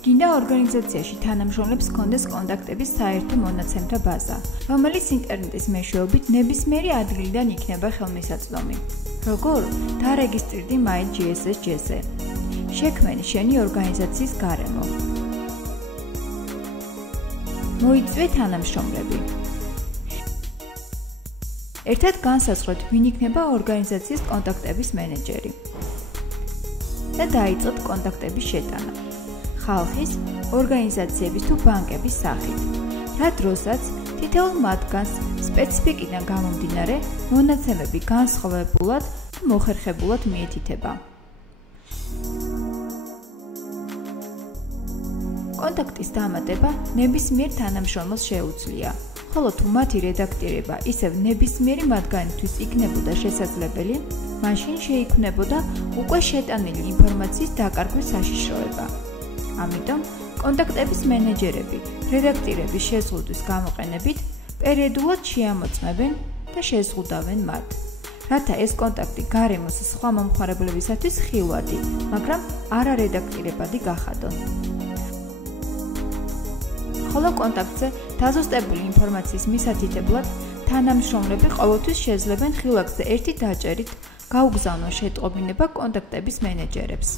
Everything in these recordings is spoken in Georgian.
გინდა ორგანიზაციაში თანამშრომლებს ჰქონდეს კონტაქტების საერთო მონაცემთა ბაზა, რომელიც ინტერნეტის მეშვეობით ნებისმიერი ადგილიდან იქნება ხელმისაწვდომი. როგორ დარეგისტრირდი MyGSS-ზე. შექმენი შენი ორგანიზაციის გარემო. მოიწვიე თანამშრომლები. ერთად განსაზღვრეთ, ვინ იქნება ორგანიზაციის კონტაქტების მენეჯერი. და დაიწყოთ კონტაქტების შეტანა. ხალხის, ორგანიზაციების თუ ბანკების სახით. რა დროსაც თითოეულ მათგანს სპეციფიკიდან გამომდინარე მონაცემები განსხვავებულად და მოხერხებულად მიეთითება. კონტაქტის დამატება ნებისმიერ თანამშრომელს შეუძლია, ხოლო თუ მათი რედაქტირება ისევ ნებისმიერი მათგანისთვის იქნებოდა შესაძლებელი, მაშინ შეიქმნებოდა უკვე შეტანილი ინფორმაციის დაკარგვის საშიშროება. ამიტომ კონტაქტების მენეჯერები რედაქტირების შეზღუდვის გამოყენებით პერიოდულად შეამოწმებენ და შეზღუდავენ მათ, რათა ეს კონტაქტი გარემოს სხვა მომხმარებლებისათვის ხილვადი, მაგრამ არარედაქტირებადი გახადონ. ხოლო კონტაქტზე დაზუსტებული ინფორმაციის მისათითებლად თანამშრომლები ყოველთვის შეძლებენ ხილვაკზე ერთი დაჭერით გაუგზავნონ შეტყობინება კონტაქტების მენეჯერებს.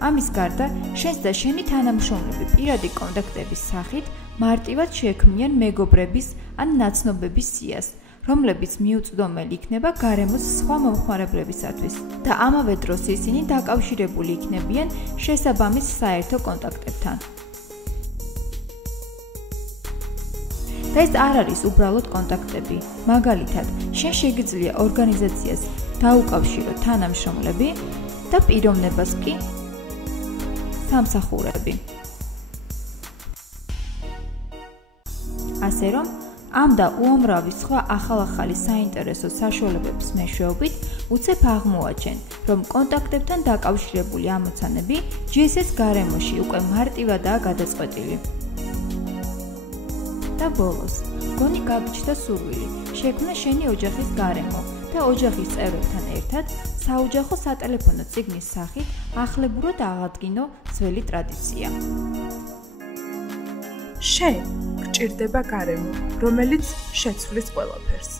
ამის გარდა, შენს და შენი თანამშრომლები პირადი კონტაქტების სახით მარტივად შექმნიან მეგობრების ან ნაცნობების სიას, რომლებიც მიუწვდომელი იქნება გარემოს სხვა მომხმარებლებისათვის და ამავე დროს ისინი დაკავშირებული იქნებიან შესაბამის საერთო კონტაქტებთან. და ეს არ არის უბრალოდ კონტაქტები. მაგალითად, შენ შეგიძლია ორგანიზაციას დაუკავშირო თანამშრომლები და პიროვნებას კი სამსახურები. ასე რომ, ამ და უამრავი სხვა ახალ-ახალი საინტერესო საშუალებების მეშვეობით უცებ აღმოაჩენ, რომ კონტაქტებთან დაკავშირებული ამოცანები GSS გარემოში უკვე მარტივადაა გადაწყვეტილი. და ბოლოს, გონი გაგჩნდა სურვილი, შექმნა შენი ოჯახის გარემო და ოჯახის წევრებთან ერთად საოჯახო სატელეფონო წიგნის სახით ახლებურად აღადგინო ძველი ტრადიცია. შენ გჭირდება გარემო, რომელიც შეცვლის ყველაფერს.